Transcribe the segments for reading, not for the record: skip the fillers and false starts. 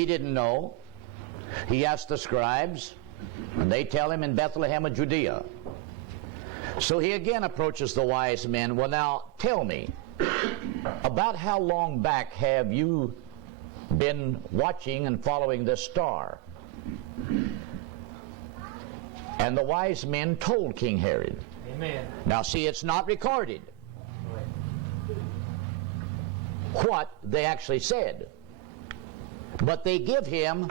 He didn't know. He asked the scribes, and they tell him in Bethlehem of Judea. So he again approaches the wise men. Well, now, tell me, about how long back have you been watching and following this star? And the wise men told King Herod. Amen. Now see, it's not recorded what they actually said, but they give him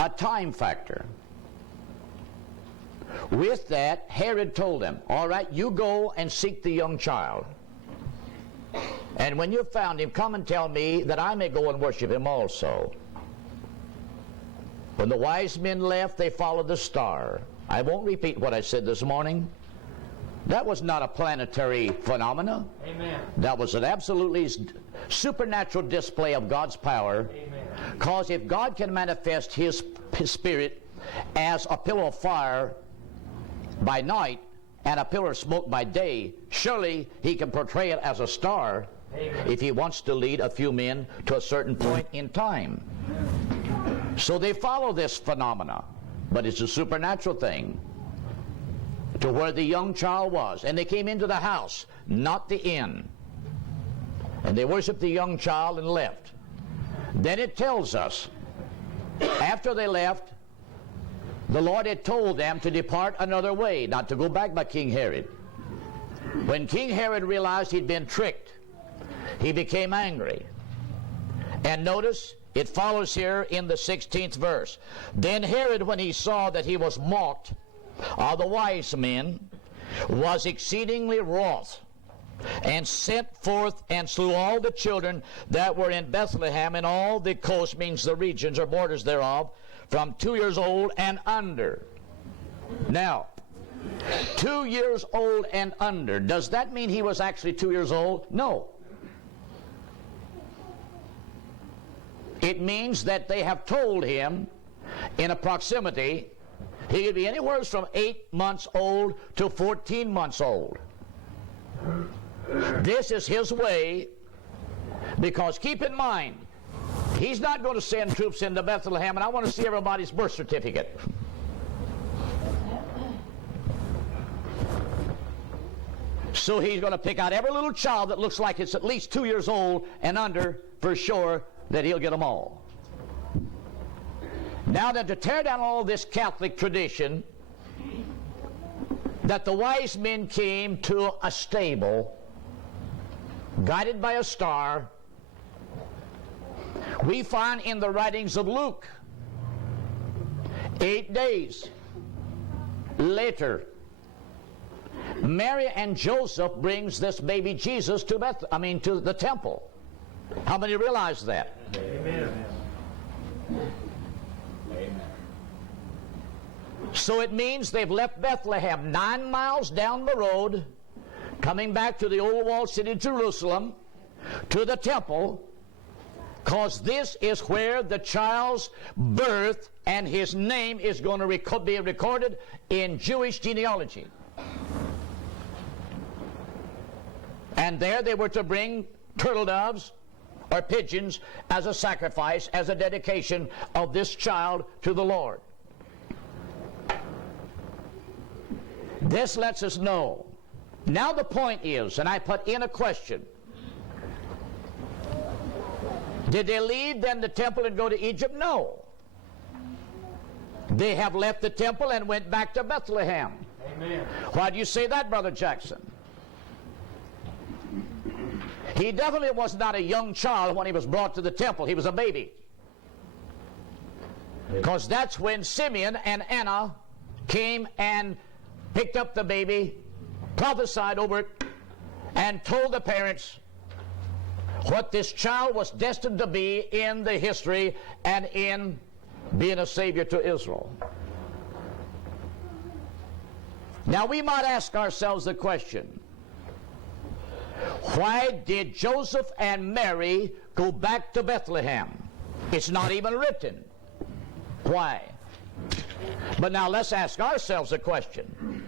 a time factor. With that, Herod told them, all right, you go and seek the young child, and when you've found him, come and tell me that I may go and worship him also. When the wise men left, they followed the star. I won't repeat what I said this morning. That was not a planetary phenomena. Amen. That was an absolutely supernatural display of God's power. Amen. Because if God can manifest His Spirit as a pillar of fire by night and a pillar of smoke by day, surely He can portray it as a star. Amen. If He wants to lead a few men to a certain point in time. So they follow this phenomena, but it's a supernatural thing, to where the young child was. And they came into the house, not the inn. And they worshiped the young child and left. Then it tells us, after they left, the Lord had told them to depart another way, not to go back by King Herod. When King Herod realized he'd been tricked, he became angry. And notice, it follows here in the 16th verse. Then Herod, when he saw that he was mocked of the wise men, was exceedingly wroth, and sent forth and slew all the children that were in Bethlehem and all the coast, means the regions or borders thereof, from 2 years old and under. Now, 2 years old and under, does that mean he was actually 2 years old? No. It means that they have told him in a proximity he could be anywhere from 8 months old to 14 months old. This is his way, because keep in mind, he's not going to send troops into Bethlehem and I want to see everybody's birth certificate. So he's going to pick out every little child that looks like it's at least 2 years old and under, for sure that he'll get them all. Now then, to tear down all this Catholic tradition that the wise men came to a stable guided by a star, we find in the writings of Luke 8 days later, Mary and Joseph brings this baby Jesus to to the temple. How many realize that? Amen. Amen. So it means they've left Bethlehem 9 miles down the road, coming back to the old walled city of Jerusalem, to the temple, because this is where the child's birth and his name is going to be recorded in Jewish genealogy. And there they were to bring turtle doves or pigeons as a sacrifice, as a dedication of this child to the Lord. This lets us know. Now the point is, and I put in a question, did they leave then the temple and go to Egypt? No. They have left the temple and went back to Bethlehem. Amen. Why do you say that, Brother Jackson? He definitely was not a young child when he was brought to the temple. He was a baby. Because that's when Simeon and Anna came and picked up the baby, prophesied over it, and told the parents what this child was destined to be in the history and in being a savior to Israel. Now we might ask ourselves the question, why did Joseph and Mary go back to Bethlehem? It's not even written. Why? But now let's ask ourselves a question.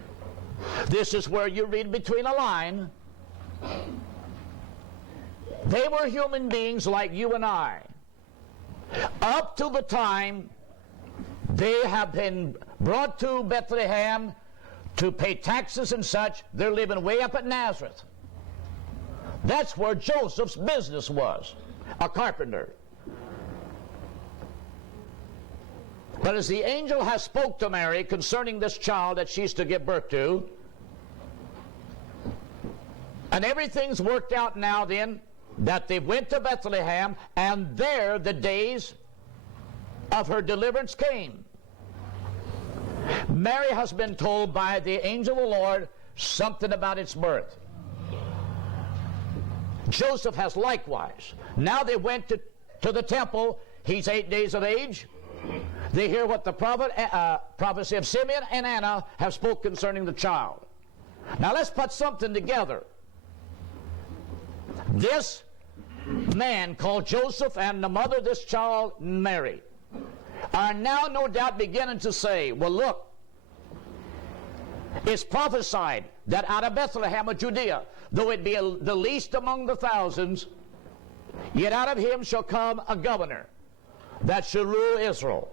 This is where you read between a line. They were human beings like you and I, up to the time they have been brought to Bethlehem to pay taxes and such, they're living way up at Nazareth. That's where Joseph's business was, a carpenter. But as the angel has spoke to Mary concerning this child that she's to give birth to, and everything's worked out now then, that they went to Bethlehem, and there the days of her deliverance came. Mary has been told by the angel of the Lord something about its birth. Joseph has likewise. Now they went to the temple. He's 8 days of age. They hear what the prophecy of Simeon and Anna have spoke concerning the child. Now let's put something together. This man called Joseph and the mother of this child, Mary, are now no doubt beginning to say, well, look, it's prophesied that out of Bethlehem of Judea, though it be the least among the thousands, yet out of him shall come a governor that shall rule Israel.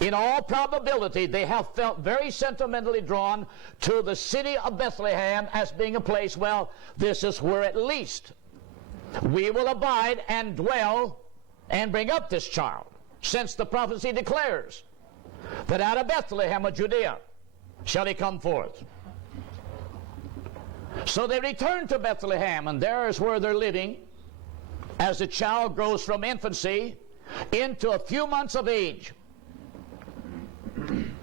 In all probability, they have felt very sentimentally drawn to the city of Bethlehem as being a place, well, this is where at least we will abide and dwell and bring up this child, since the prophecy declares that out of Bethlehem of Judea shall he come forth. So they return to Bethlehem, and there is where they're living as the child grows from infancy into a few months of age.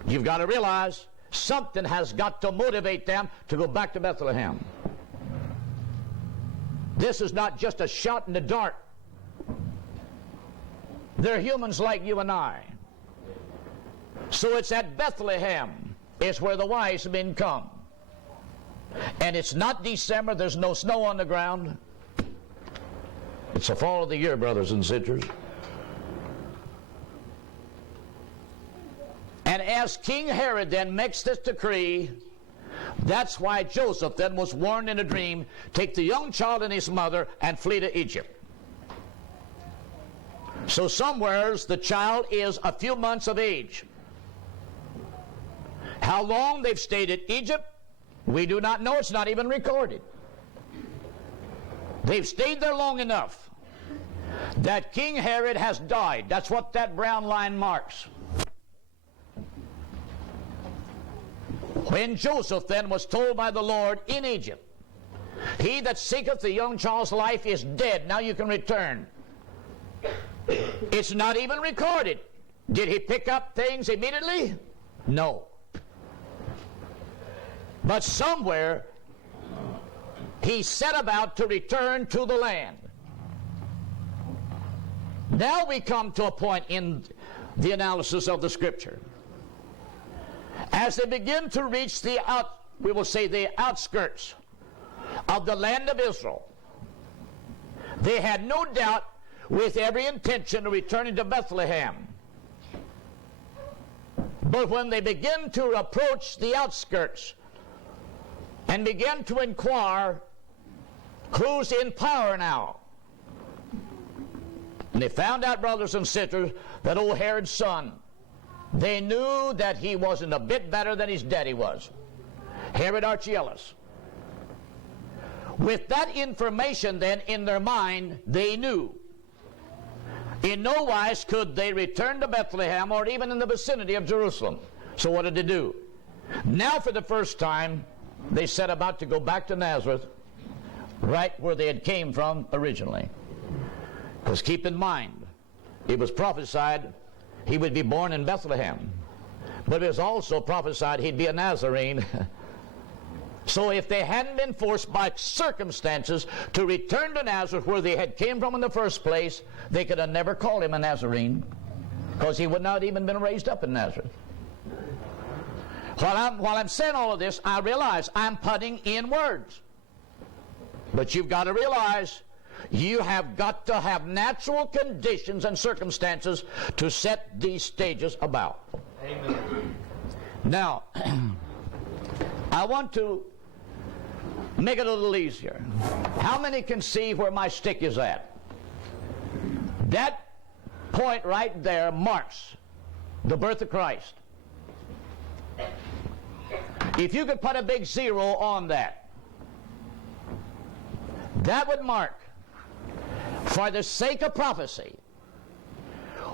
You've got to realize something has got to motivate them to go back to Bethlehem. This is not just a shot in the dark. They're humans like you and I. So it's at Bethlehem is where the wise men come. And it's not December, there's no snow on the ground. It's the fall of the year, brothers and sisters. And as King Herod then makes this decree, that's why Joseph then was warned in a dream, take the young child and his mother and flee to Egypt. So somewheres the child is a few months of age. How long they've stayed in Egypt, we do not know. It's not even recorded. They've stayed there long enough that King Herod has died. That's what that brown line marks. When Joseph then was told by the Lord in Egypt, he that seeketh the young child's life is dead. Now you can return. It's not even recorded. Did he pick up things immediately? No. But somewhere he set about to return to the land. Now we come to a point in the analysis of the Scripture. As they begin to reach the outskirts of the land of Israel, they had no doubt with every intention of returning to Bethlehem. But when they begin to approach the outskirts and begin to inquire who's in power now, and they found out, brothers and sisters, that old Herod's son, they knew that he wasn't a bit better than his daddy was, Herod Archelaus. With that information then in their mind, they knew in no wise could they return to Bethlehem or even in the vicinity of Jerusalem. So what did they do? Now for the first time, they set about to go back to Nazareth, right where they had came from originally. Because keep in mind, it was prophesied he would be born in Bethlehem. But it was also prophesied he'd be a Nazarene. So if they hadn't been forced by circumstances to return to Nazareth where they had came from in the first place, they could have never called him a Nazarene, because he would not even been raised up in Nazareth. While I'm saying all of this, I realize I'm putting in words. But you've got to realize you have got to have natural conditions and circumstances to set these stages about. Amen. Now, I want to make it a little easier. How many can see where my stick is at? That point right there marks the birth of Christ. If you could put a big 0 on that, that would mark, for the sake of prophecy,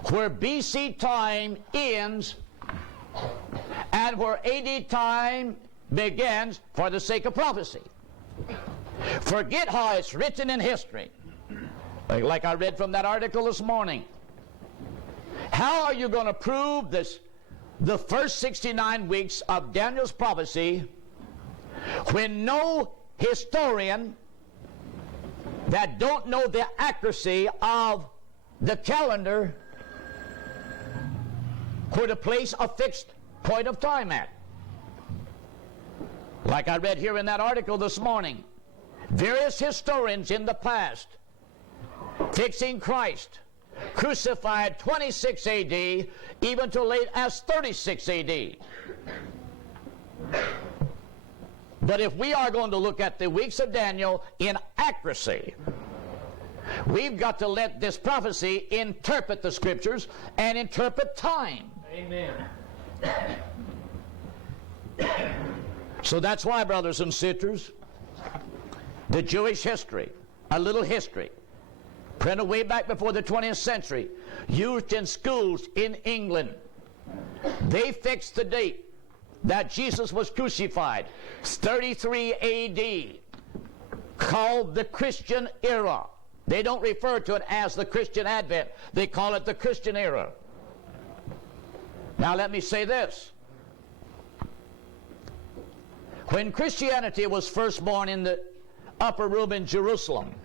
where BC time ends and where AD time begins, for the sake of prophecy. Forget how it's written in history, like I read from that article this morning. How are you going to prove this, the first 69 weeks of Daniel's prophecy, when no historian that don't know the accuracy of the calendar where to place a fixed point of time at? Like I read here in that article this morning, various historians in the past fixing Christ crucified 26 AD even to late as 36 AD. But if we are going to look at the weeks of Daniel in accuracy, we've got to let this prophecy interpret the scriptures and interpret time. Amen. So that's why, brothers and sisters, the Jewish history, a little history, printed way back before the 20th century, used in schools in England, they fixed the date that Jesus was crucified, 33 AD, called the Christian era. They don't refer to it as the Christian Advent. They call it the Christian era. Now let me say this. When Christianity was first born in the upper room in Jerusalem,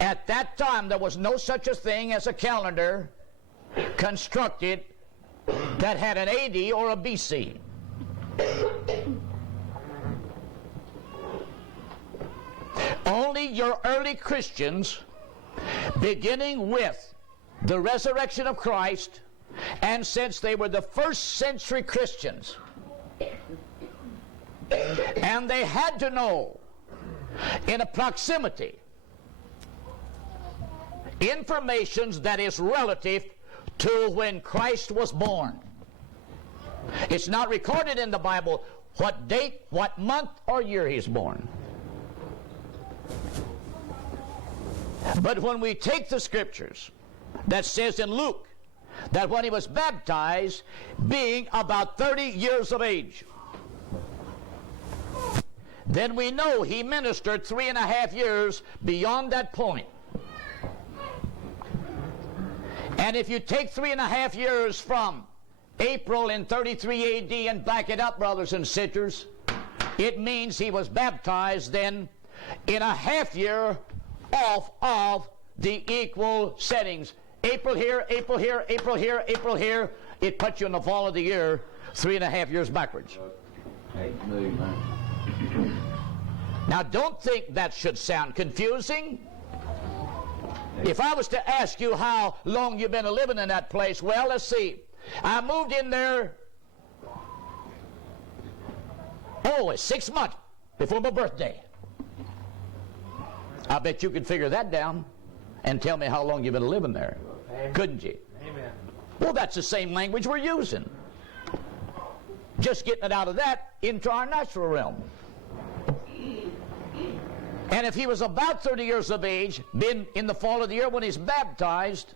at that time there was no such a thing as a calendar constructed that had an AD or a BC. Only your early Christians, beginning with the resurrection of Christ, and since they were the first century Christians, and they had to know in a proximity information that is relative to when Christ was born. It's not recorded in the Bible what date, what month, or year he's born. But when we take the scriptures that says in Luke that when he was baptized, being about 30 years of age, then we know he ministered 3.5 years beyond that point. And if you take 3.5 years from April in 33 AD and back it up, brothers and sisters, it means he was baptized then in a half year off of the equal settings. April here, April here, April here, April here. It puts you in the fall of the year 3.5 years backwards. Now don't think that should sound confusing. If I was to ask you how long you've been living in that place, well, let's see. I moved in there, it's 6 months before my birthday. I bet you could figure that down and tell me how long you've been living there. Amen. Couldn't you? Amen. Well, that's the same language we're using. Just getting it out of that into our natural realm. And if he was about 30 years of age, been in the fall of the year when he's baptized,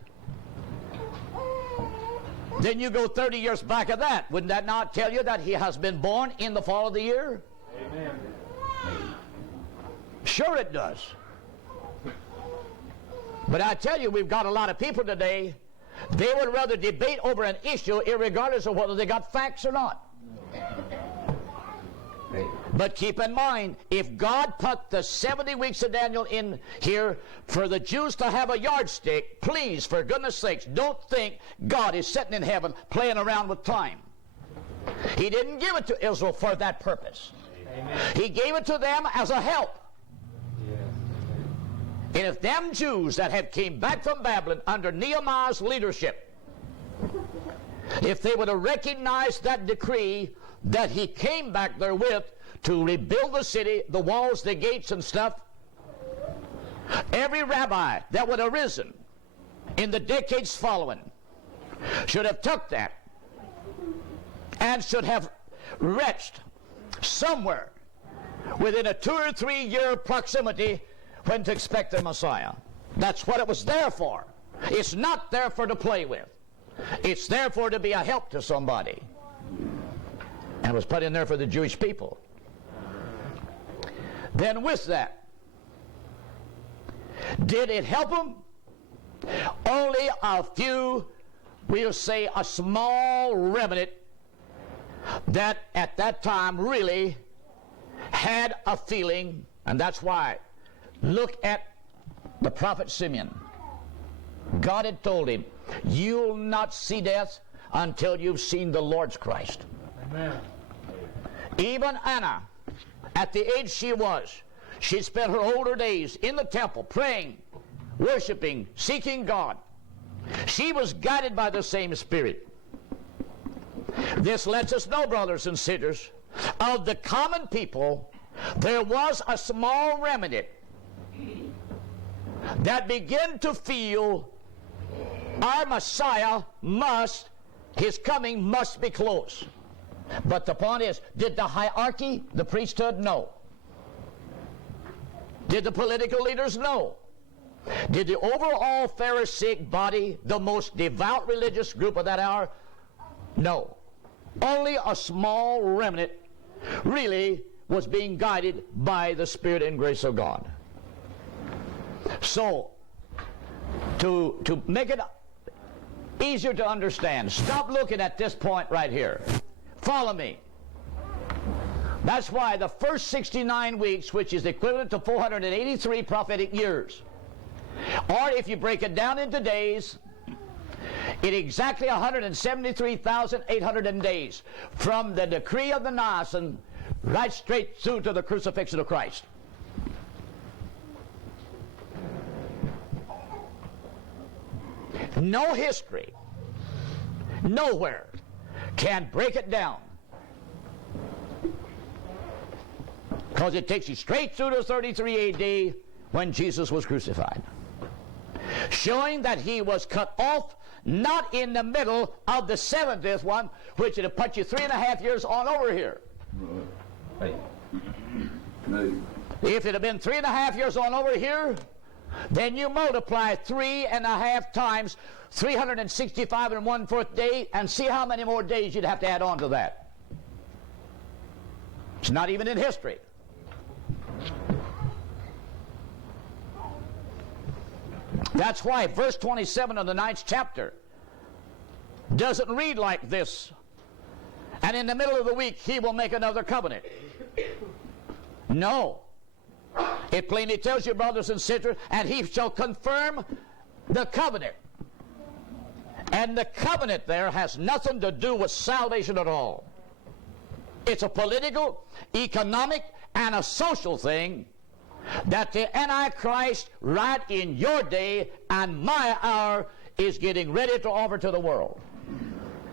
then you go 30 years back of that. Wouldn't that not tell you that he has been born in the fall of the year? Amen. Sure it does. But I tell you, we've got a lot of people today, they would rather debate over an issue irregardless of whether they got facts or not. But keep in mind, if God put the 70 weeks of Daniel in here for the Jews to have a yardstick, please, for goodness sakes, don't think God is sitting in heaven playing around with time. He didn't give it to Israel for that purpose. Amen. He gave it to them as a help. Yes. And if them Jews that had came back from Babylon under Nehemiah's leadership, if they would have recognized that decree that he came back there with to rebuild the city, the walls, the gates and stuff, every rabbi that would have risen in the decades following should have took that and should have reached somewhere within a 2 or 3 year proximity when to expect the Messiah. That's what it was there for. It's not there for to play with. It's there for to be a help to somebody. And it was put in there for the Jewish people. Then with that, did it help them? Only a few, we'll say a small remnant that at that time really had a feeling, and that's why, look at the prophet Simeon. God had told him, you'll not see death until you've seen the Lord's Christ. Amen. Even Anna, at the age she was, she spent her older days in the temple praying, worshiping, seeking God. She was guided by the same Spirit. This lets us know, brothers and sisters, of the common people, there was a small remnant that began to feel our Messiah his coming must be close. But the point is, did the hierarchy, the priesthood, know? Did the political leaders know? Did the overall Pharisaic body, the most devout religious group of that hour? No. Only a small remnant really was being guided by the Spirit and grace of God. So, to make it easier to understand, stop looking at this point right here. Follow me. That's why the first 69 weeks, which is equivalent to 483 prophetic years, or if you break it down into days, it exactly 173,800 days from the decree of the Nicene right straight through to the crucifixion of Christ. No history, nowhere, can break it down, because it takes you straight through to 33 AD when Jesus was crucified, showing that he was cut off not in the middle of the 70th one, which would have put you 3.5 years on over here. If it had been 3.5 years on over here, then you multiply 3.5 times 365 and 1/4 day, and see how many more days you'd have to add on to that. It's not even in history. That's why verse 27 of the 9th chapter doesn't read like this. And in the middle of the week, he will make another covenant. No. It plainly tells you, brothers and sisters, and he shall confirm the covenant. And the covenant there has nothing to do with salvation at all. It's a political, economic, and a social thing that the Antichrist right in your day and my hour is getting ready to offer to the world.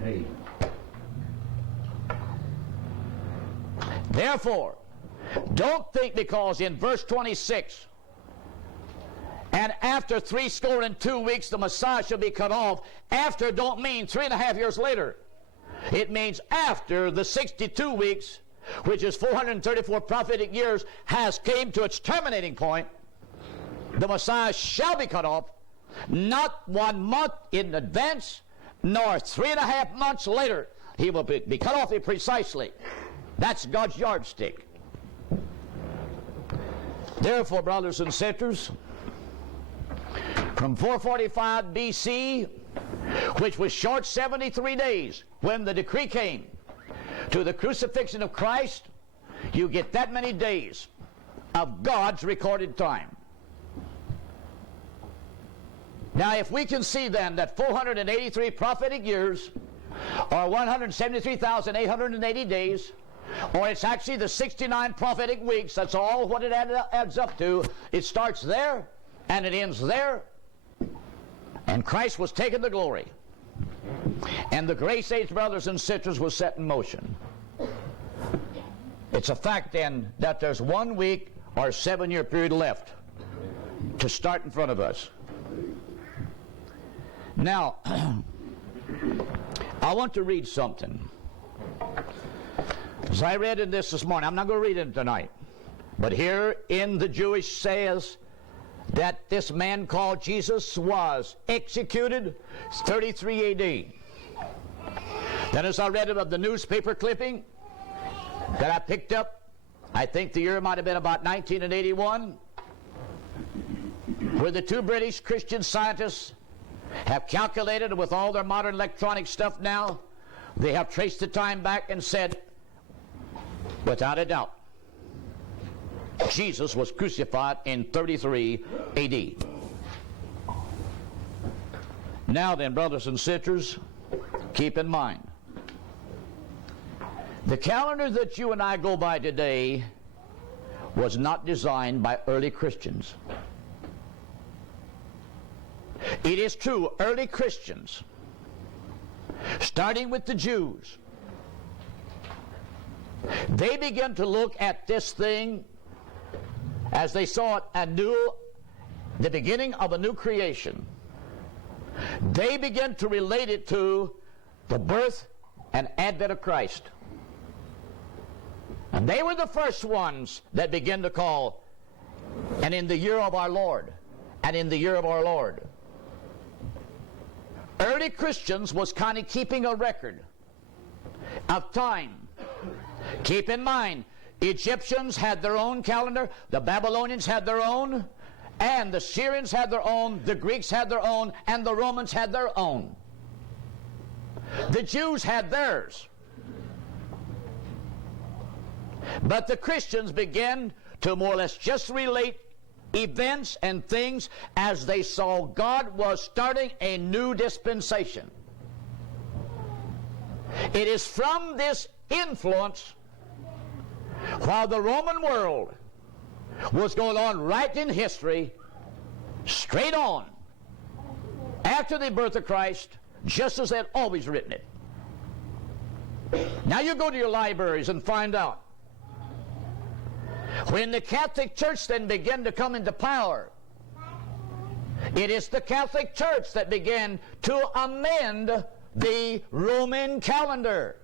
Hey. Therefore, don't think because in verse 26, and after 62 weeks the Messiah shall be cut off, after don't mean 3.5 years later. It means after the 62 weeks, which is 434 prophetic years, has came to its terminating point, the Messiah shall be cut off, not 1 month in advance, nor 3.5 months later. He will be cut off precisely. That's God's yardstick. Therefore, brothers and sisters, from 445 BC, which was short 73 days when the decree came, to the crucifixion of Christ, you get that many days of God's recorded time. Now, if we can see then that 483 prophetic years, or 173,880 days, or it's actually the 69 prophetic weeks, that's all what it adds up to. It starts there, and it ends there, and Christ was taken to glory. And the grace age, brothers and sisters, was set in motion. It's a fact then that there's 1 week or 7-year period left to start in front of us. Now, I want to read something. As I read in this morning, I'm not going to read it tonight, but here in the Jewish says that this man called Jesus was executed 33 A.D. Then as I read of the newspaper clipping that I picked up, I think the year might have been about 1981, where the two British Christian scientists have calculated with all their modern electronic stuff now, they have traced the time back and said, without a doubt, Jesus was crucified in 33 A.D. Now then, brothers and sisters, keep in mind, the calendar that you and I go by today was not designed by early Christians. It is true, early Christians, starting with the Jews, they began to look at this thing as they saw it the beginning of a new creation. They began to relate it to the birth and advent of Christ. And they were the first ones that began to call, and in the year of our Lord, and in the year of our Lord. Early Christians was kind of keeping a record of time. Keep in mind, Egyptians had their own calendar, the Babylonians had their own, and the Syrians had their own, the Greeks had their own, and the Romans had their own. The Jews had theirs. But the Christians began to more or less just relate events and things as they saw God was starting a new dispensation. It is from this influence, while the Roman world was going on right in history, straight on, after the birth of Christ, just as they had always written it. Now you go to your libraries and find out. When the Catholic Church then began to come into power, it is the Catholic Church that began to amend the Roman calendar.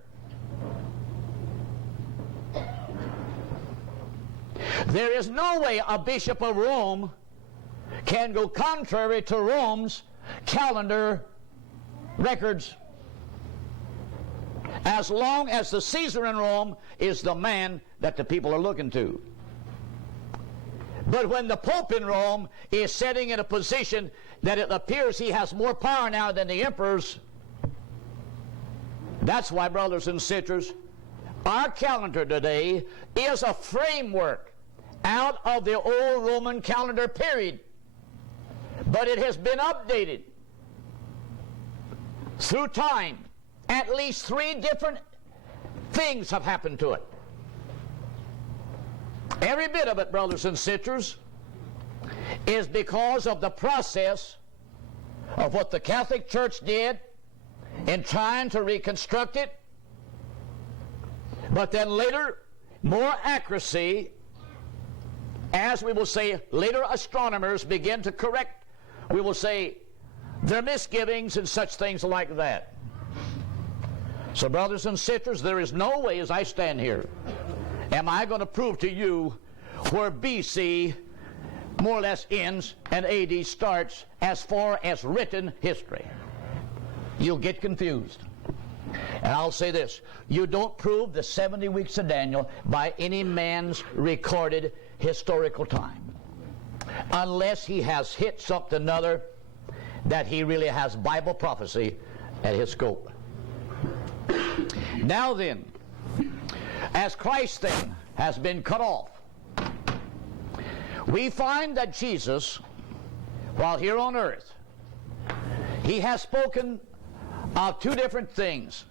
There is no way a bishop of Rome can go contrary to Rome's calendar records, as long as the Caesar in Rome is the man that the people are looking to. But when the Pope in Rome is sitting in a position that it appears he has more power now than the emperors, that's why, brothers and sisters, our calendar today is a framework out of the old Roman calendar period. But it has been updated through time. At least 3 different things have happened to it. Every bit of it, brothers and sisters, is because of the process of what the Catholic Church did in trying to reconstruct it. But then later, more accuracy, as we will say, later astronomers begin to correct, we will say, their misgivings and such things like that. So, brothers and sisters, there is no way, as I stand here, am I going to prove to you where BC more or less ends and AD starts as far as written history. You'll get confused. And I'll say this, you don't prove the 70 weeks of Daniel by any man's recorded historical time, unless he has hit something other that he really has Bible prophecy at his scope. Now then, as Christ then has been cut off, we find that Jesus, while here on earth, he has spoken of 2 different things.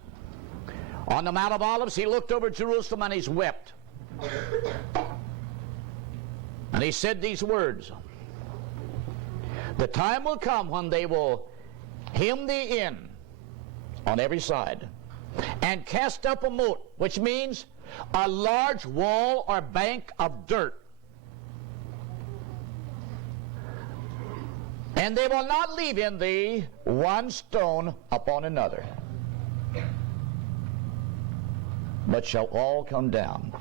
On the Mount of Olives, he looked over Jerusalem and he's wept. And he said these words, "The time will come when they will hem thee in on every side, and cast up a moat," which means a large wall or bank of dirt. And they will not leave in thee one stone upon another, but shall all come down.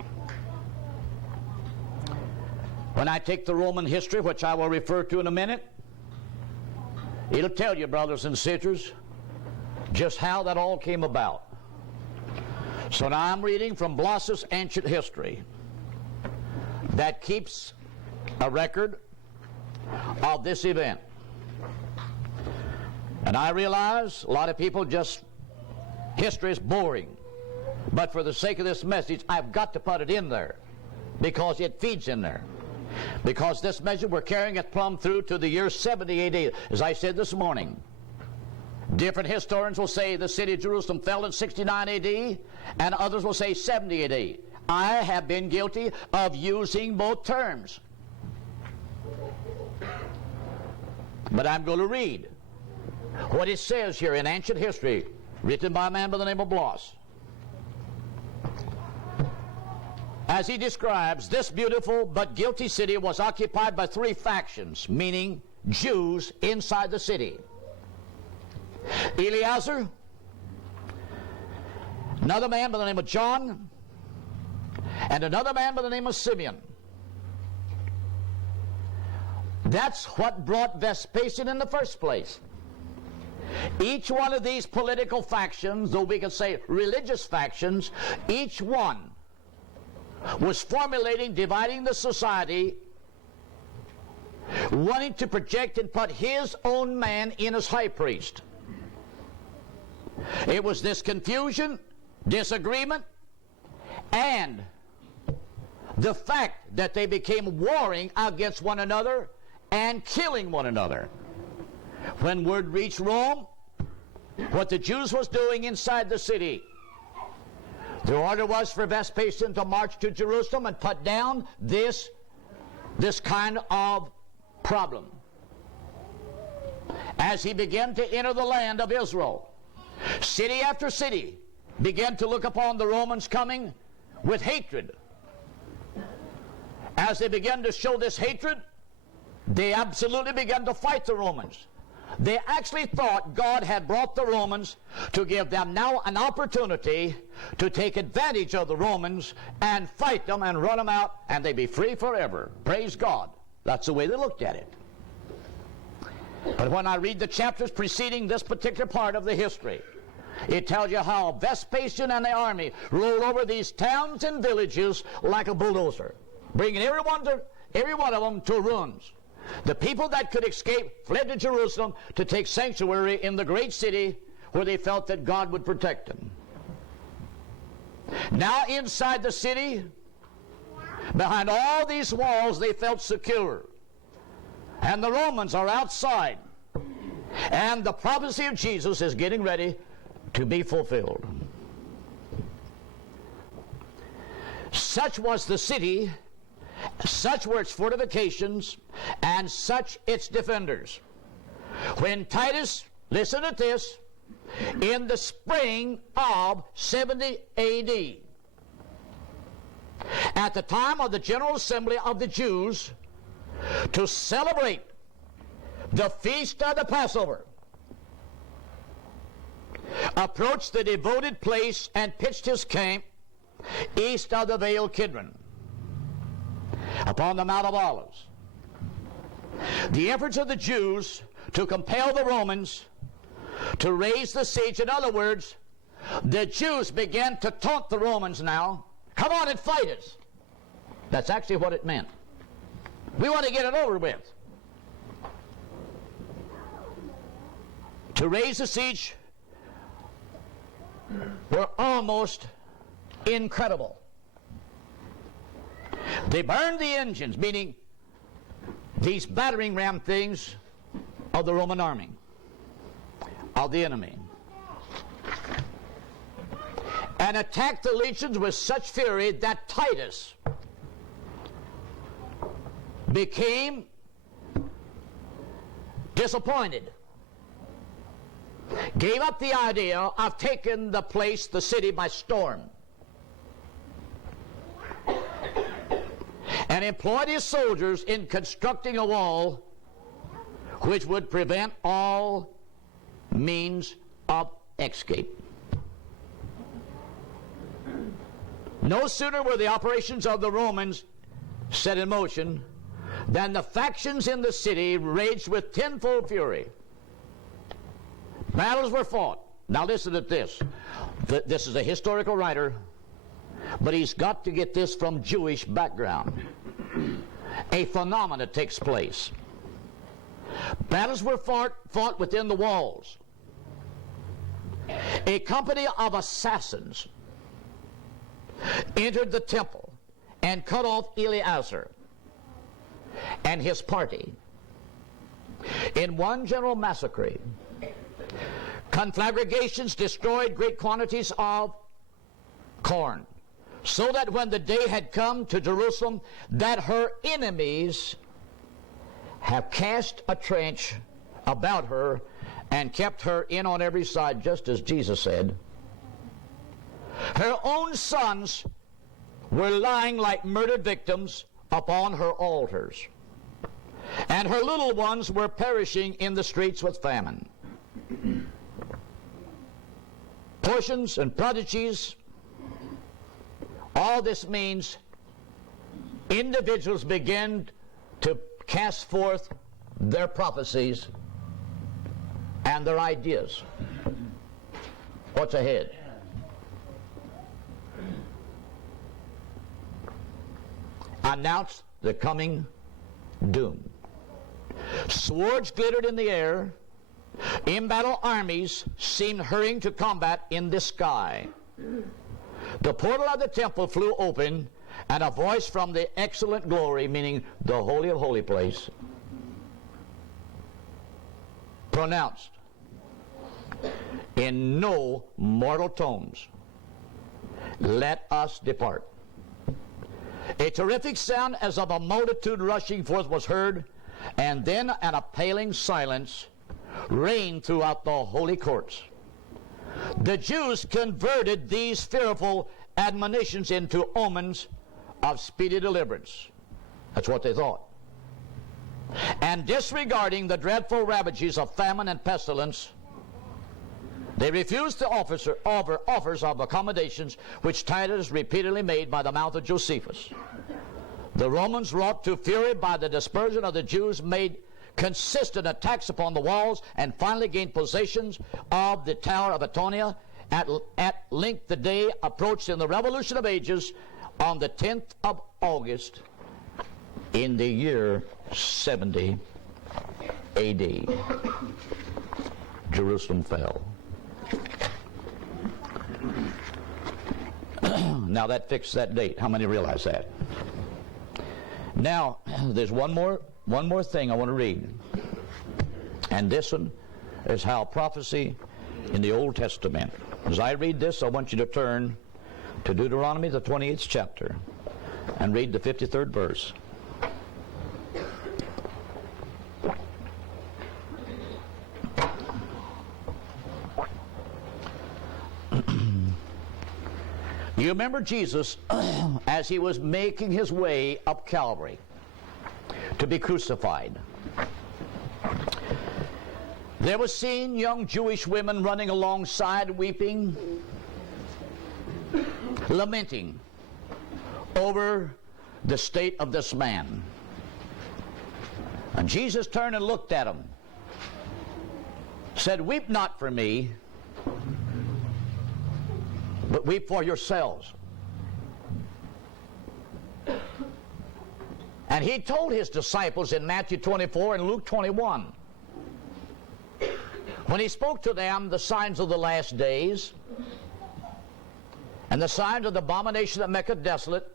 When I take the Roman history, which I will refer to in a minute, it'll tell you, brothers and sisters, just how that all came about. So now I'm reading from Blossus' Ancient History that keeps a record of this event. And I realize a lot of people history is boring. But for the sake of this message, I've got to put it in there because it feeds in there. Because this message, we're carrying it plumb through to the year 70 A.D. As I said this morning, different historians will say the city of Jerusalem fell in 69 A.D., and others will say 70 A.D. I have been guilty of using both terms. But I'm going to read what it says here in ancient history, written by a man by the name of Bloss. As he describes, this beautiful but guilty city was occupied by three factions, meaning Jews inside the city. Eleazar, another man by the name of John, and another man by the name of Simeon. That's what brought Vespasian in the first place. Each one of these political factions, though we could say religious factions, each one was formulating, dividing the society, wanting to project and put his own man in as high priest. It was this confusion, disagreement, and the fact that they became warring against one another and killing one another. When word reached Rome, what the Jews was doing inside the city, the order was for Vespasian to march to Jerusalem and put down this kind of problem. As he began to enter the land of Israel, city after city began to look upon the Romans coming with hatred. As they began to show this hatred, they absolutely began to fight the Romans. They actually thought God had brought the Romans to give them now an opportunity to take advantage of the Romans and fight them and run them out, and they'd be free forever. Praise God. That's the way they looked at it. But when I read the chapters preceding this particular part of the history, it tells you how Vespasian and the army rolled over these towns and villages like a bulldozer, bringing every one of them to ruins. The people that could escape fled to Jerusalem to take sanctuary in the great city where they felt that God would protect them. Now inside the city, behind all these walls, they felt secure. And the Romans are outside. And the prophecy of Jesus is getting ready to be fulfilled. Such was the city, such were its fortifications, and such its defenders. When Titus, listen to this, in the spring of 70 A.D., at the time of the General Assembly of the Jews, to celebrate the feast of the Passover, approached the devoted place and pitched his camp east of the Vale Kidron, upon the Mount of Olives. The efforts of the Jews to compel the Romans to raise the siege. In other words, the Jews began to taunt the Romans now. Come on and fight us. That's actually what it meant. We want to get it over with. To raise the siege were almost incredible. They burned the engines, meaning these battering ram things of the Roman army, of the enemy, and attacked the legions with such fury that Titus became disappointed, gave up the idea of taking the place, the city, by storm, and employed his soldiers in constructing a wall which would prevent all means of escape. No sooner were the operations of the Romans set in motion than the factions in the city raged with tenfold fury. Battles were fought. Now listen to this. This is a historical writer, but he's got to get this from Jewish background. A phenomenon takes place. Battles were fought within the walls. A company of assassins entered the temple and cut off Eleazar and his party in one general massacre. Conflagrations destroyed great quantities of corn, so that when the day had come to Jerusalem that her enemies have cast a trench about her and kept her in on every side, just as Jesus said, her own sons were lying like murdered victims upon her altars, and her little ones were perishing in the streets with famine. Portions and prodigies, all this means individuals begin to cast forth their prophecies and their ideas. What's ahead? Announced the coming doom. Swords glittered in the air. Embattled armies seemed hurrying to combat in the sky. The portal of the temple flew open, and a voice from the excellent glory, meaning the holy of holy place, pronounced in no mortal tones, "Let us depart." A terrific sound as of a multitude rushing forth was heard, and then an appalling silence reigned throughout the holy courts. The Jews converted these fearful admonitions into omens of speedy deliverance. That's what they thought. And disregarding the dreadful ravages of famine and pestilence, they refused to offer offers of accommodations which Titus repeatedly made by the mouth of Josephus. The Romans, wrought to fury by the dispersion of the Jews, made consistent attacks upon the walls and finally gained possessions of the Tower of Antonia. At length the day approached in the Revolution of Ages on the 10th of August in the year 70 A.D. Jerusalem fell. Now that fixed that date. How many realize that? Now, there's one more thing I want to read. And this one is how prophecy in the Old Testament. As I read this, I want you to turn to Deuteronomy, the 28th chapter, and read the 53rd verse. You remember Jesus as he was making his way up Calvary to be crucified. There was seen young Jewish women running alongside, weeping, lamenting over the state of this man. And Jesus turned and looked at them, said, "Weep not for me, but weep for yourselves." And he told his disciples in Matthew 24 and Luke 21, when he spoke to them the signs of the last days and the signs of the abomination that maketh desolate,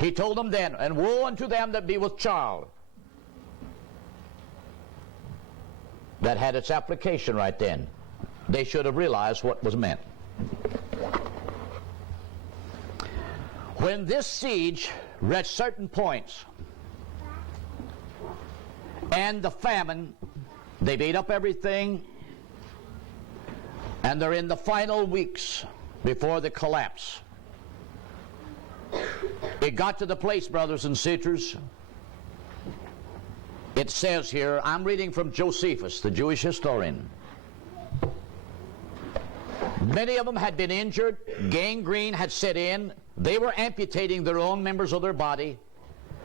he told them then, "And woe unto them that be with child." That had its application right then. They should have realized what was meant. When this siege reached certain points and the famine, they've ate up everything, and they're in the final weeks before the collapse. It got to the place, brothers and sisters, It says here, I'm reading from Josephus, the Jewish historian. Many of them had been injured. Gangrene had set in. They were amputating their own members of their body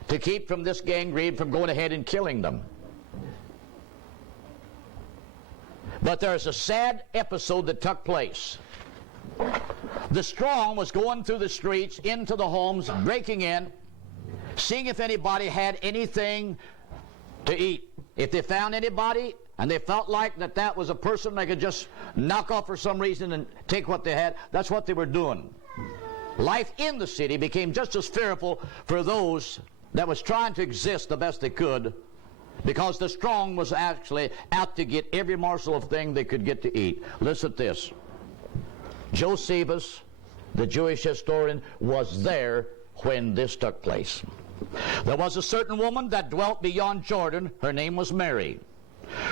to keep from this gangrene from going ahead and killing them. But there's a sad episode that took place. The strong was going through the streets, into the homes, breaking in, seeing if anybody had anything to eat. If they found anybody and they felt like that was a person they could just knock off for some reason and take what they had, that's what they were doing. Life in the city became just as fearful for those that was trying to exist the best they could, because the strong was actually out to get every morsel of thing they could get to eat. Listen to this. Josephus, the Jewish historian, was there when this took place. There was a certain woman that dwelt beyond Jordan. Her name was Mary.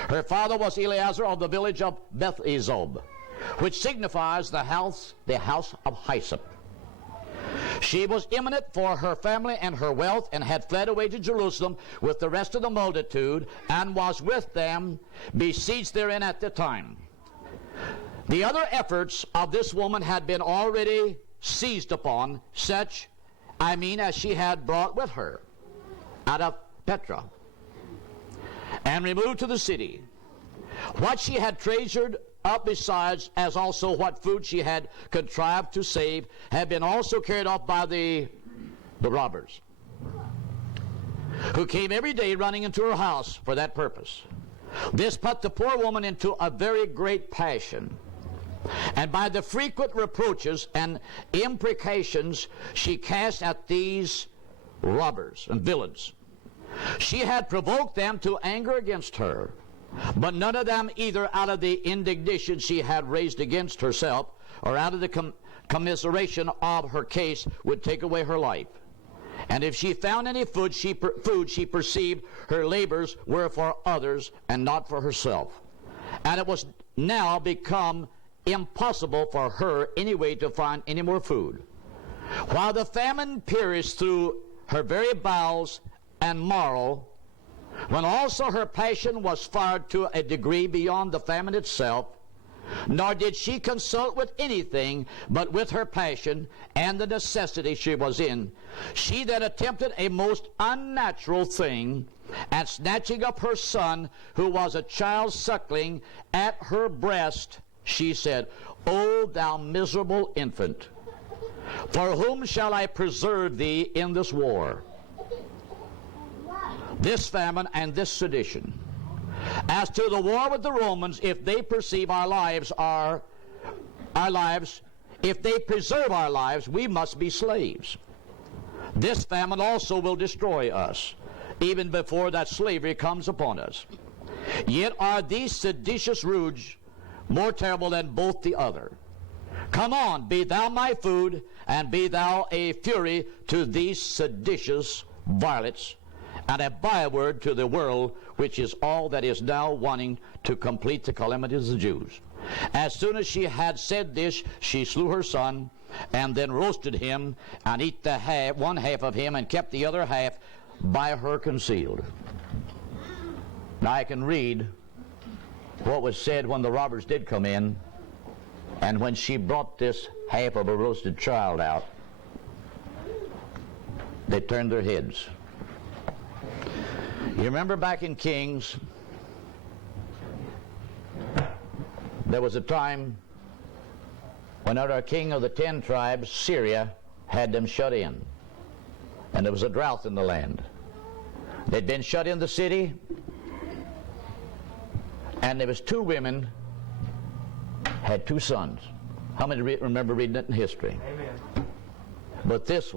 Her father was Eleazar of the village of Beth-ezob, which signifies the house of Hyssop. She was eminent for her family and her wealth, and had fled away to Jerusalem with the rest of the multitude, and was with them besieged therein at the time. The other efforts of this woman had been already seized upon, as she had brought with her out of Petra, and removed to the city. What she had treasured up besides, as also what food she had contrived to save, had been also carried off by the robbers, who came every day running into her house for that purpose. This put the poor woman into a very great passion, and by the frequent reproaches and imprecations she cast at these robbers and villains, she had provoked them to anger against her. But none of them, either out of the indignation she had raised against herself, or out of the commiseration of her case, would take away her life. And if she found any food, she perceived her labors were for others and not for herself. And it was now become impossible for her anyway to find any more food, while the famine pierced through her very bowels and marrow, when also her passion was fired to a degree beyond the famine itself. Nor did she consult with anything but with her passion and the necessity she was in. She then attempted a most unnatural thing, and snatching up her son, who was a child suckling at her breast, she said, O thou miserable infant, for whom shall I preserve thee in this war, this famine, and this sedition? As to the war with the Romans, if they perceive our lives, if they preserve our lives, we must be slaves. This famine also will destroy us, even before that slavery comes upon us. Yet are these seditious roods more terrible than both the other. Come on, be thou my food, and be thou a fury to these seditious varlets, and a byword to the world, which is all that is now wanting to complete the calamities of the Jews. As soon as she had said this, she slew her son, and then roasted him, and eat one half of him, and kept the other half by her concealed. Now I can read what was said when the robbers did come in, and when she brought this half of a roasted child out, they turned their heads. You remember back in Kings, there was a time when our king of the 10 tribes, Syria, had them shut in. And there was a drought in the land. They'd been shut in the city, and there was 2 women, had 2 sons. How many remember reading it in history? Amen. But this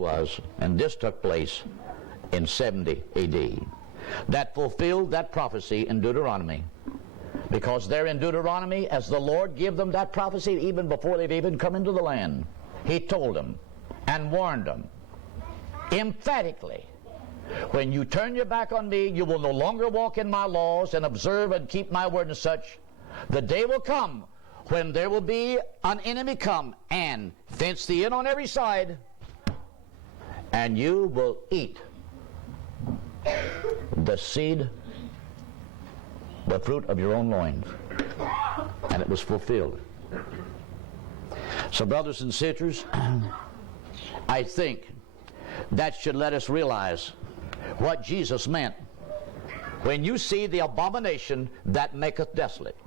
took place in 70 A.D. That fulfilled that prophecy in Deuteronomy. Because there in Deuteronomy, as the Lord gave them that prophecy even before they've even come into the land, He told them and warned them emphatically, when you turn your back on me, you will no longer walk in my laws and observe and keep my word and such. The day will come when there will be an enemy come and fence thee in on every side, and you will eat the seed the fruit of your own loins. And it was fulfilled. So, brothers and sisters, I think that should let us realize what Jesus meant when you see the abomination that maketh desolate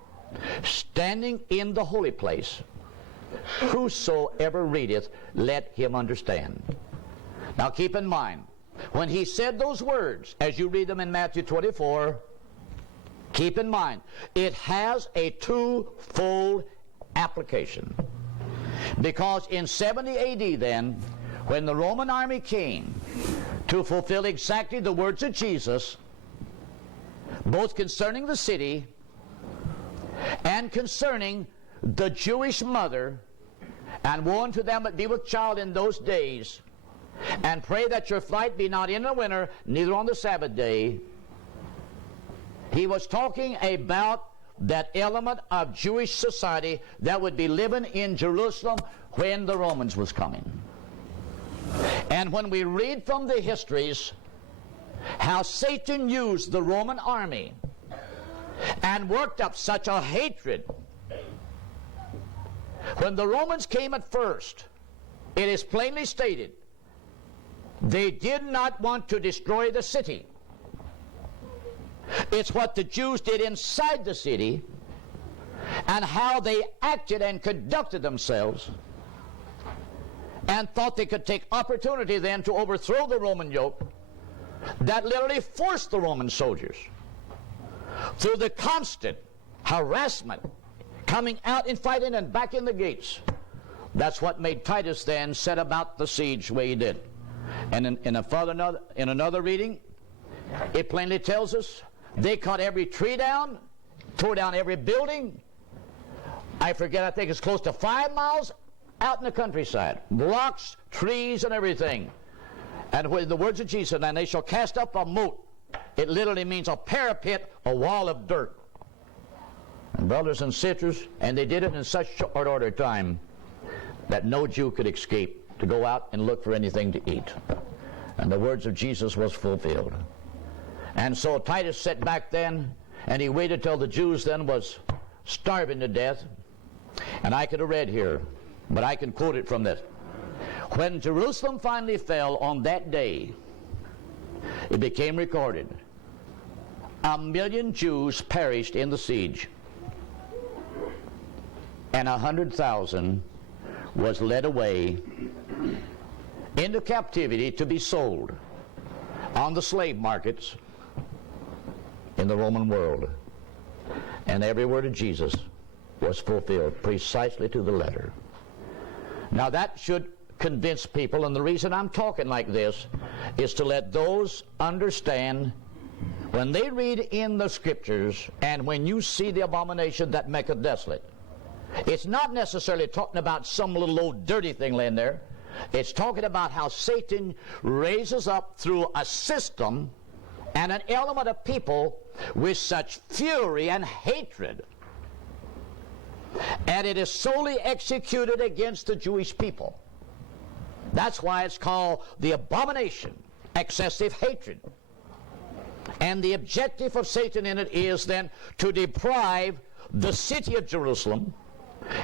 standing in the holy place. Whosoever readeth, let him understand. Now keep in mind, when he said those words, as you read them in Matthew 24, keep in mind, it has a twofold application. Because in 70 A.D. then, when the Roman army came to fulfill exactly the words of Jesus, both concerning the city and concerning the Jewish mother, and woe unto them that be with child in those days, and pray that your flight be not in the winter, neither on the Sabbath day. He was talking about that element of Jewish society that would be living in Jerusalem when the Romans was coming. And when we read from the histories how Satan used the Roman army and worked up such a hatred, when the Romans came at first, it is plainly stated they did not want to destroy the city. It's what the Jews did inside the city and how they acted and conducted themselves, and thought they could take opportunity then to overthrow the Roman yoke that literally forced the Roman soldiers through the constant harassment, coming out and fighting and back in the gates. That's what made Titus then set about the siege the way he did. And in another reading, it plainly tells us they cut every tree down, tore down every building. I think it's close to 5 miles out in the countryside. Rocks, trees, and everything. And with the words of Jesus, and they shall cast up a moat. It literally means a parapet, a wall of dirt. And brothers and sisters, and they did it in such short order of time that no Jew could escape to go out and look for anything to eat. And the words of Jesus was fulfilled. And so Titus sat back then, and he waited till the Jews then was starving to death. And I could have read here, but I can quote it from this. When Jerusalem finally fell on that day, it became recorded, 1,000,000 Jews perished in the siege, and 100,000 was led away into captivity to be sold on the slave markets in the Roman world. And every word of Jesus was fulfilled precisely to the letter. Now that should convince people, and the reason I'm talking like this is to let those understand when they read in the scriptures, and when you see the abomination that maketh desolate, it's not necessarily talking about some little old dirty thing laying there. It's talking about how Satan raises up through a system and an element of people with such fury and hatred, and it is solely executed against the Jewish people. That's why it's called the abomination, excessive hatred. And the objective of Satan in it is then to deprive the city of Jerusalem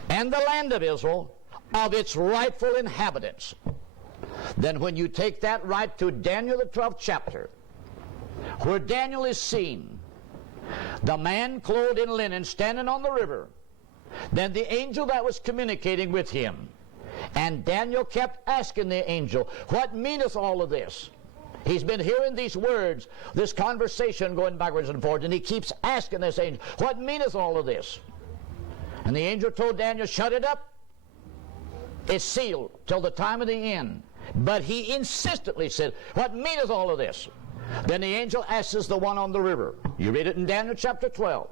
and the land of Israel of its rightful inhabitants. Then when you take that right to Daniel the 12th chapter, where Daniel is seen, the man clothed in linen standing on the river, then the angel that was communicating with him, and Daniel kept asking the angel, what meaneth all of this? He's been hearing these words, this conversation going backwards and forwards, and he keeps asking this angel, what meaneth all of this? And the angel told Daniel, shut it up. It's sealed till the time of the end. But he insistently said, what meaneth all of this? Then the angel asks the one on the river. You read it in Daniel chapter 12.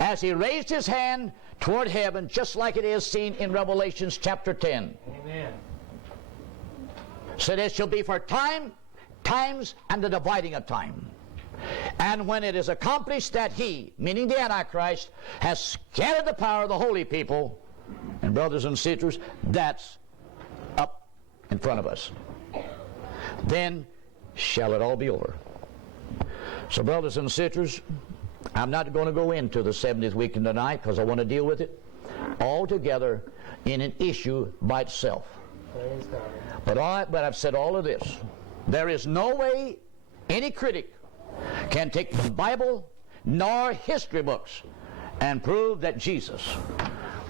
As he raised his hand toward heaven, just like it is seen in Revelations chapter 10. Amen. Said it shall be for times, and the dividing of time. And when it is accomplished that he, meaning the Antichrist, has scattered the power of the holy people, and brothers and sisters, that's up in front of us, then shall it all be over. So brothers and sisters, I'm not going to go into the 70th week tonight because I want to deal with it altogether in an issue by itself. But I've said all of this. There is no way any critic can take the Bible nor history books and prove that Jesus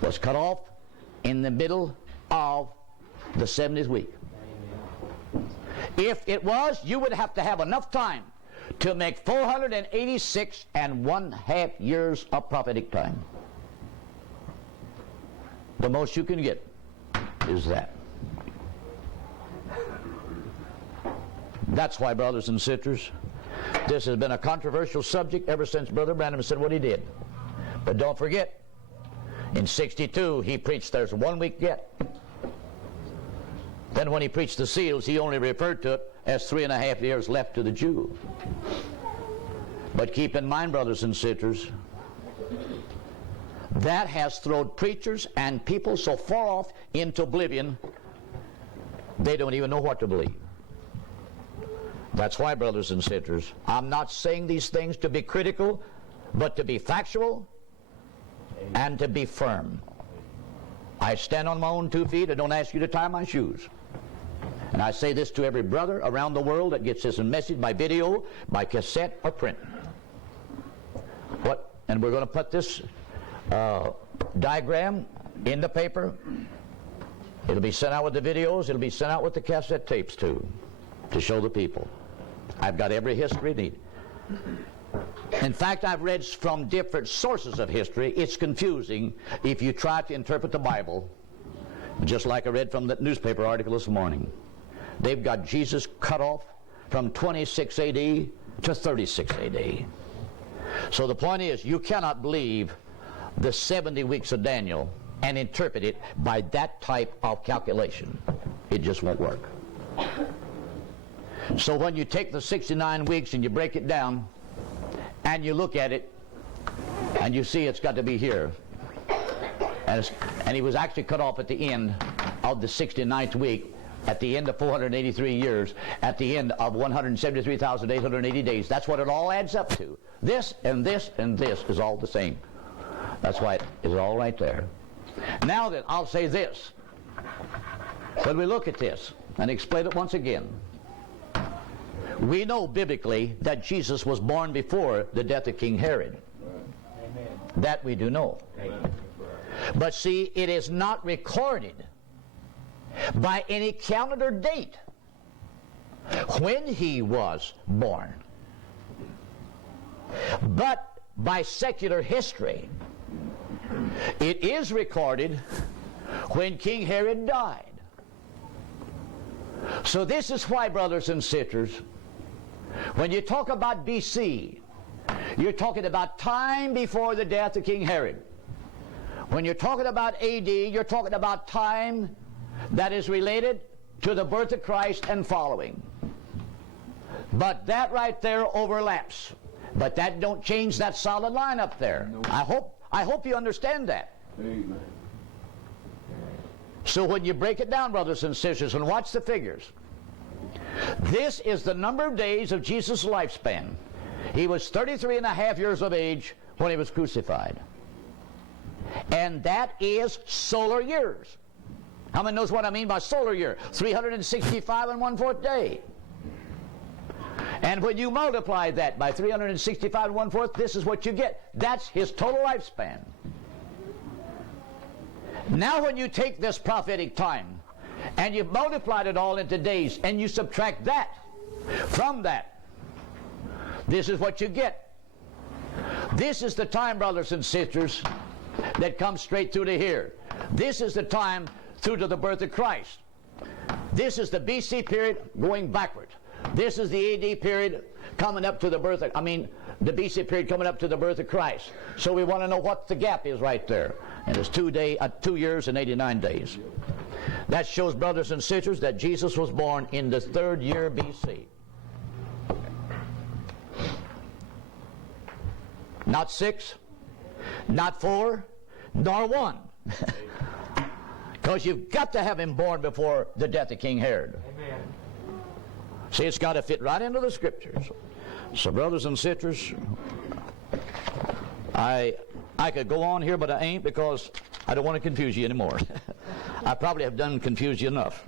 was cut off in the middle of the 70th week. If it was, you would have to have enough time to make 486 and 1/2 years of prophetic time. The most you can get is that. That's why, brothers and sisters, this has been a controversial subject ever since Brother Branham said what he did. But don't forget, in 62 he preached there's 1 week yet. Then when he preached the seals, he only referred to it as 3.5 years left to the Jew. But keep in mind, brothers and sisters, that has thrown preachers and people so far off into oblivion, they don't even know what to believe. That's why, brothers and sisters, I'm not saying these things to be critical, but to be factual and to be firm. I stand on my own 2 feet. I don't ask you to tie my shoes. And I say this to every brother around the world that gets this message by video, by cassette, or print. And we're going to put this diagram in the paper. It'll be sent out with the videos. It'll be sent out with the cassette tapes too, to show the people. I've got every history needed. In fact, I've read from different sources of history. It's confusing if you try to interpret the Bible, just like I read from the newspaper article this morning. They've got Jesus cut off from 26 A.D. to 36 A.D. So the point is, you cannot believe the 70 weeks of Daniel and interpret it by that type of calculation. It just won't work. So when you take the 69 weeks and you break it down and you look at it and you see it's got to be here, and he was actually cut off at the end of the 69th week, at the end of 483 years, at the end of 173,880 days. That's what it all adds up to. This and this and this is all the same. That's why it is all right there. Now then, I'll say this. When we look at this and explain it once again, we know biblically that Jesus was born before the death of King Herod. Amen. That we do know. Amen. But see, it is not recorded by any calendar date when he was born, but by secular history it is recorded when King Herod died. So this is why, brothers and sisters, when you talk about BC, you're talking about time before the death of King Herod. When you're talking about AD, you're talking about time that is related to the birth of Christ and following. But that right there overlaps. But that don't change that solid line up there. Nope. I hope you understand that. Amen. So when you break it down, brothers and sisters, and watch the figures, this is the number of days of Jesus' lifespan. He was 33.5 years of age when he was crucified. And that is solar years. How many knows what I mean by solar year? 365 and 1/4 day. And when you multiply that by 365 and 1/4, this is what you get. That's his total lifespan. Now when you take this prophetic time and you've multiplied it all into days and you subtract that from that, this is what you get. This is the time, brothers and sisters, that comes straight through to here. This is the time through to the birth of Christ. This is the BC period going backward. This is the AD period coming up to the birth of, the BC period coming up to the birth of Christ. So we want to know what the gap is right there. And it's 2 years and 89 days. That shows, brothers and sisters, that Jesus was born in the 3rd year BC. Not 6, not 4, nor 1. Because you've got to have him born before the death of King Herod. Amen. See, it's got to fit right into the Scriptures. So, brothers and sisters, I could go on here, but I ain't, because I don't want to confuse you anymore. I probably have done confuse you enough.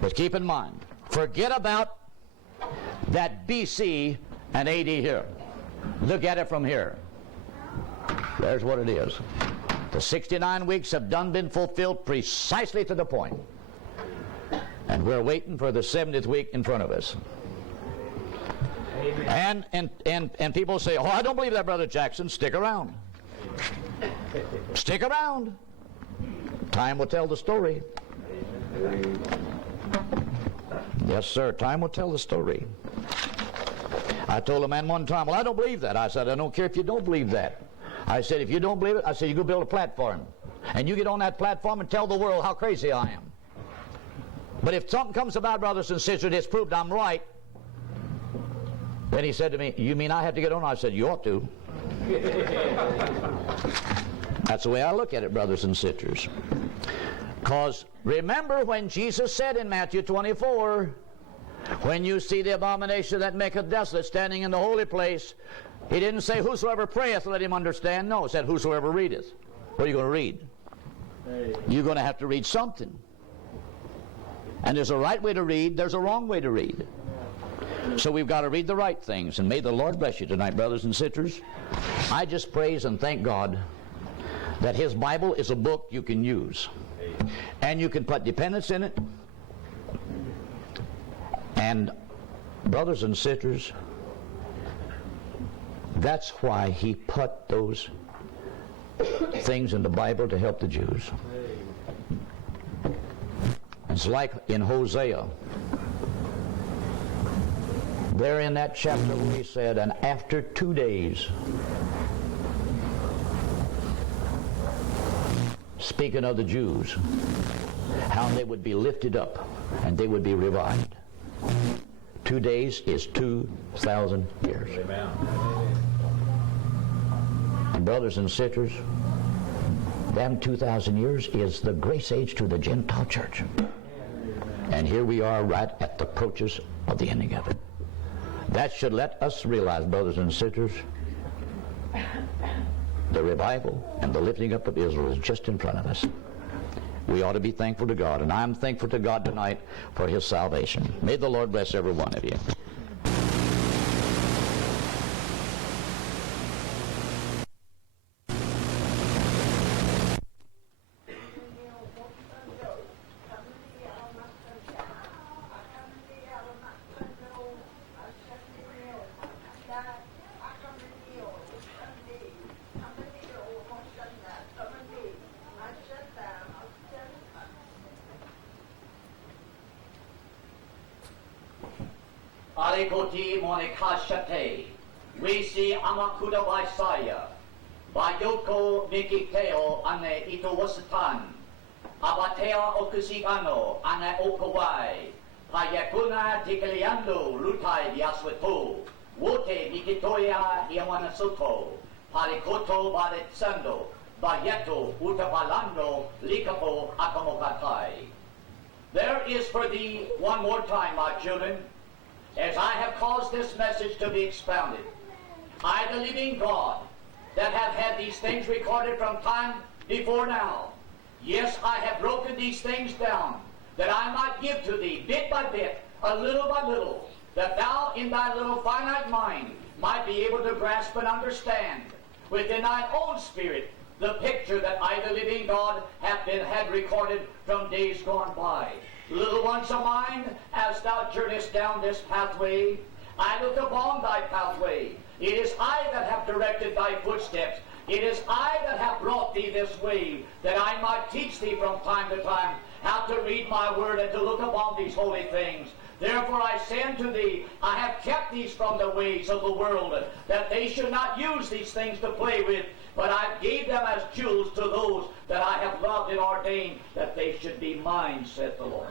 But keep in mind, forget about that BC and AD here. Look at it from here. There's what it is. The 69 weeks have been fulfilled precisely to the point. And we're waiting for the 70th week in front of us. And people say, oh, I don't believe that, Brother Jackson. Stick around. Stick around. Time will tell the story. Yes, sir. Time will tell the story. I told a man one time, well, I don't believe that. I said, I don't care if you don't believe that. I said, if you don't believe it, I said, you go build a platform. And you get on that platform and tell the world how crazy I am. But if something comes about, brothers and sisters, it's proved I'm right. Then he said to me, you mean I have to get on? I said, you ought to. That's the way I look at it, brothers and sisters. Because remember when Jesus said in Matthew 24, when you see the abomination that maketh desolate standing in the holy place, he didn't say, whosoever prayeth, let him understand. No, it said, whosoever readeth. What are you going to read? You're going to have to read something. And there's a right way to read, there's a wrong way to read. So we've got to read the right things. And may the Lord bless you tonight, brothers and sisters. I just praise and thank God that His Bible is a book you can use. And you can put dependence in it. And brothers and sisters, that's why He put those things in the Bible to help the Jews. It's like in Hosea. There in that chapter we said, and after 2 days, speaking of the Jews, how they would be lifted up and they would be revived. 2 days is 2,000 years. Amen. And brothers and sisters, them 2,000 years is the grace age to the Gentile church. And here we are right at the approaches of the ending of it. That should let us realize, brothers and sisters, the revival and the lifting up of Israel is just in front of us. We ought to be thankful to God, and I'm thankful to God tonight for His salvation. May the Lord bless every one of you. Arekoti monikashate, wisi amakuda vaisaya, bayoko nikiteo ane itowasatan, abatea okusigano ane okawai, payakuna tikaliando lutai diasweto, wote nikitoya iawanasoto, parikoto baretsando, bayeto utabalando likapo akamokatai. There is for thee one more time, my children, as I have caused this message to be expounded. I, the living God, that have had these things recorded from time before now, yes, I have broken these things down, that I might give to thee, bit by bit, a little by little, that thou in thy little finite mind might be able to grasp and understand within thine own spirit the picture that I, the living God, had recorded from days gone by. Little ones of mine, as thou journeyest down this pathway, I look upon thy pathway. It is I that have directed thy footsteps. It is I that have brought thee this way, that I might teach thee from time to time how to read my word and to look upon these holy things. Therefore I say unto thee, I have kept these from the ways of the world, that they should not use these things to play with, but I gave them as jewels to those that I have loved and ordained, that they should be mine, saith the Lord.